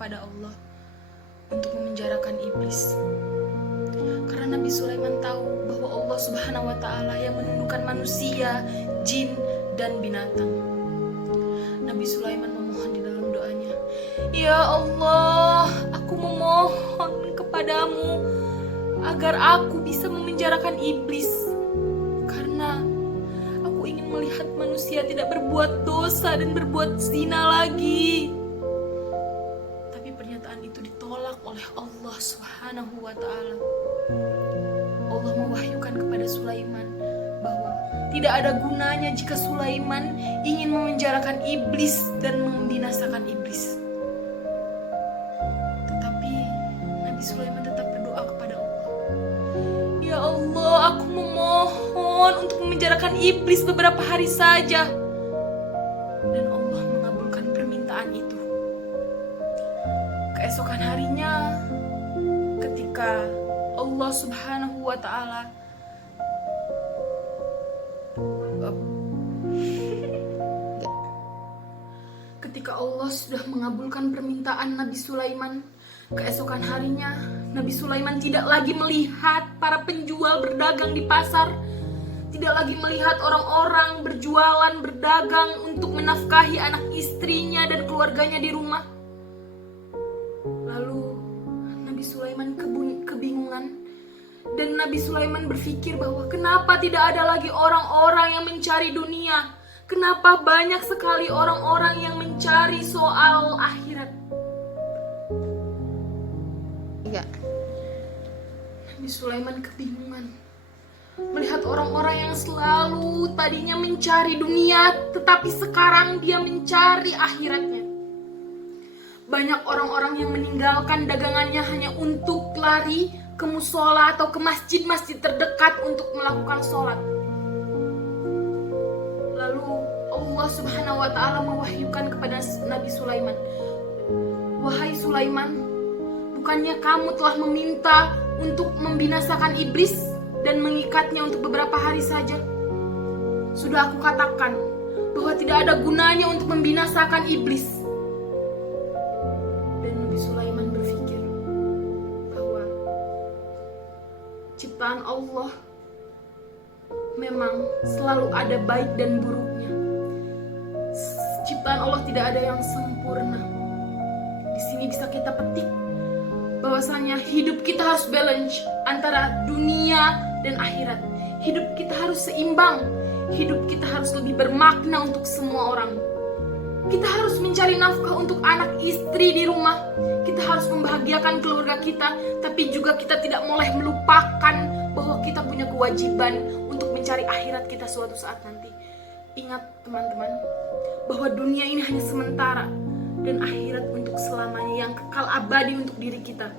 kepada Allah untuk memenjarakan iblis. Karena Nabi Sulaiman tahu bahwa Allah Subhanahu wa Ta'ala yang menundukkan manusia, jin, dan binatang. Nabi Sulaiman memohon di dalam doanya, "Ya Allah, aku memohon kepadamu agar aku bisa memenjarakan iblis, karena aku ingin melihat manusia tidak berbuat dosa dan berbuat zina lagi." Tapi pernyataan itu ditolak oleh Allah Subhanahu wa Ta'ala. Allah mewahyukan kepada Sulaiman bahwa tidak ada gunanya jika Sulaiman ingin memenjarakan iblis dan membinasakan iblis. Tetapi Nabi Sulaiman tetap berdoa kepada Allah, "Ya Allah, aku memohon untuk memenjarakan iblis beberapa hari saja." Dan Allah mengabulkan permintaan itu. Keesokan harinya, ketika Allah Subhanahu wa Ta'ala ketika Allah sudah mengabulkan permintaan Nabi Sulaiman, keesokan harinya Nabi Sulaiman tidak lagi melihat para penjual berdagang di pasar, tidak lagi melihat orang-orang berjualan berdagang untuk menafkahi anak istrinya dan keluarganya di rumah. Lalu Nabi Sulaiman kebingungan, dan Nabi Sulaiman berpikir bahwa kenapa tidak ada lagi orang-orang yang mencari dunia? Kenapa banyak sekali orang-orang yang mencari soal akhirat? Iya. Nabi Sulaiman kebingungan melihat orang-orang yang selalu tadinya mencari dunia, tetapi sekarang dia mencari akhiratnya. Banyak orang-orang yang meninggalkan dagangannya hanya untuk lari ke musola atau ke masjid-masjid terdekat untuk melakukan sholat. Lalu Allah Subhanahu wa Ta'ala mewahyukan kepada Nabi Sulaiman, "Wahai Sulaiman, bukannya kamu telah meminta untuk membinasakan iblis dan mengikatnya untuk beberapa hari saja? Sudah aku katakan bahwa tidak ada gunanya untuk membinasakan iblis." Dan Nabi Sulaiman berpikir bahwa ciptaan Allah memang selalu ada baik dan buruknya. Ciptaan Allah tidak ada yang sempurna. Di sini bisa kita petik bahwasanya hidup kita harus balance antara dunia dan akhirat. Hidup kita harus seimbang. Hidup kita harus lebih bermakna untuk semua orang. Kita harus mencari nafkah untuk anak istri di rumah. Kita harus membahagiakan keluarga kita, tapi juga kita tidak boleh melupakan bahwa kita punya kewajiban untuk mencari akhirat kita suatu saat nanti. Ingat teman-teman, bahwa dunia ini hanya sementara dan akhirat untuk selamanya yang kekal abadi untuk diri kita.